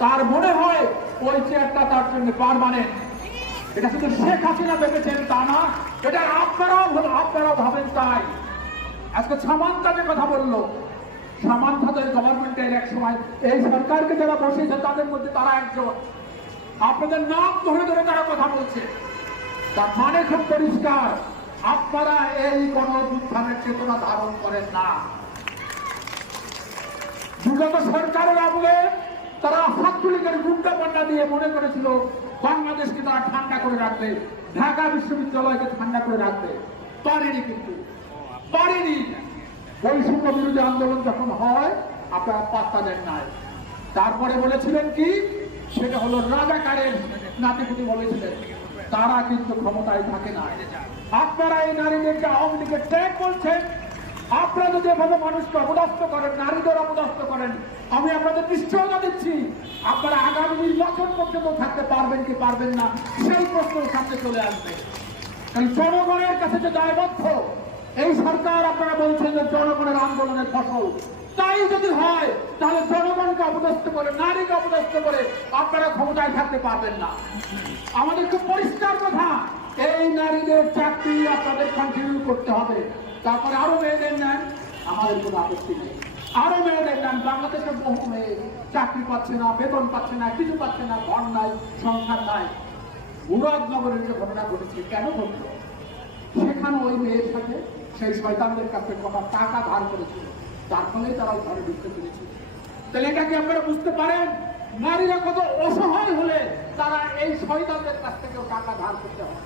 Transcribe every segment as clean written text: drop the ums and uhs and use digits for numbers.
তার মনে হয় ওই চেয়ারটা তার জন্য পার্মানেন্ট। এটা শুধু শেখ হাসিনা ভেবেছেন তা না, এটা আপনারাও ভাবেন তাই। আজকে সামান্তা যে কথা বললো, সামান্তাদের গভর্নমেন্টের এক সময় এই সরকারকে যারা বসিয়েছে তাদের মধ্যে তারা একজন। আপনাদের নাম ধরে ধরে তারা কথা বলছে, তার মানে খুব পরিষ্কার, আপনারা এই গণ-অভ্যুত্থানের চেতনা ধারণ করেন না। বিগত সরকারের আমলে তারা ছাত্রলীগের গুন্ডা পান্ডা দিয়ে মনে করেছিল বাংলাদেশকে তারা ঠান্ডা করে রাখবে, ঢাকা বিশ্ববিদ্যালয়কে ঠান্ডা করে রাখবে। পারেনি, কিন্তু পারেনি। বৈষম্য বিরোধী আন্দোলন যখন হয় আপনারা পাত্তা দেন নাই। তারপরে বলেছিলেন কি, সেটা হলো রাজাকারের নাতিপুতি বলেছিলেন, তারা কিন্তু ক্ষমতায় থাকে না। আপনারা এই নারীদেরকে আওয়ামী লীগের ট্যাগ বলছেন। আপনারা যদি এভাবে মানুষকে অপদস্থ করেন, নারীদের অপদস্থ করেন, আমি আপনাদের নিশ্চয়তা দিচ্ছি আপনারা আগামী নির্বাচন পর্যন্ত থাকতে পারবেন কি পারবেন না সেই প্রশ্নের সামনে চলে আসবে। কারণ জনগণের কাছে যে দায়বদ্ধ, এই সরকার আপনারা বলছেন যে জনগণের আন্দোলনের ফসল, তাই যদি হয় তাহলে জনগণকে অপদস্থ করে, নারীকে অপদস্থ করে আপনারা ক্ষমতায় থাকতে পারবেন না। আমাদের খুব পরিষ্কার কথা, এই নারীদের চাকরি আপনাদের কন্টিনিউ করতে হবে। তারপরে আরো মেয়েদের নেন, আমাদের কোনো আপত্তি নেই। আরো মেয়েদের নেন। বাংলাদেশের বহু মেয়ে চাকরি পাচ্ছে না, বেতন পাচ্ছে না, কিছু পাচ্ছে না, ঘর নাই, সংসার নাই। মুরাদনগরের যে ঘটনা ঘটেছে, কেন ঘটল? সেখানে ওই মেয়ের সাথে সেই শয়তানদের কাছে কটা টাকা ধার করেছিল, তার ফলেই তারা ওই ঘরে ঢুকতে পেরেছিল। তাহলে এটা কি আপনারা বুঝতে পারেন নারীরা কত অসহায় হলে তারা এই শয়তানদের কাছ থেকেও টাকা ধার করতে হয়?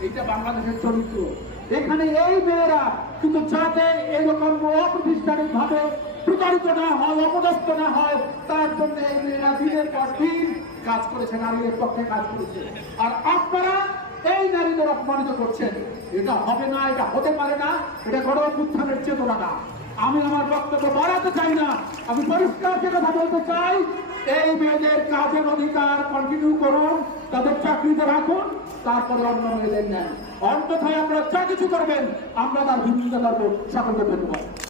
এইটা বাংলাদেশের চরিত্র। এখানে এই মেয়েরা কিন্তু যাতে এইরকম অপ্রতিষ্ঠানিক ভাবে প্রতারিত না হয়, অপদস্থ না হয়, তার জন্য এই মেয়েরা দিনের পর দিন কাজ করেছে, নারীদের পক্ষে কাজ করেছে। আর আপনারা এই নারীদের অপমানিত করছেন। এটা হবে না, এটা হতে পারে না, এটা গণ-অভ্যুত্থানের চেতনা না। আমি আমার বক্তব্য বাড়াতে চাই না, আমি পরিষ্কার যে কথা বলতে চাই, এই মেয়েদের কাজের অধিকার কন্টিনিউ করুন, তাদের চাকরিতে রাখুন, তারপরে অন্য মেয়েদের নেন। অন্যথায় আপনারা যা কিছু করবেন আমরা তার বিরোধিতা করবো। সকলকে ধন্যবাদ।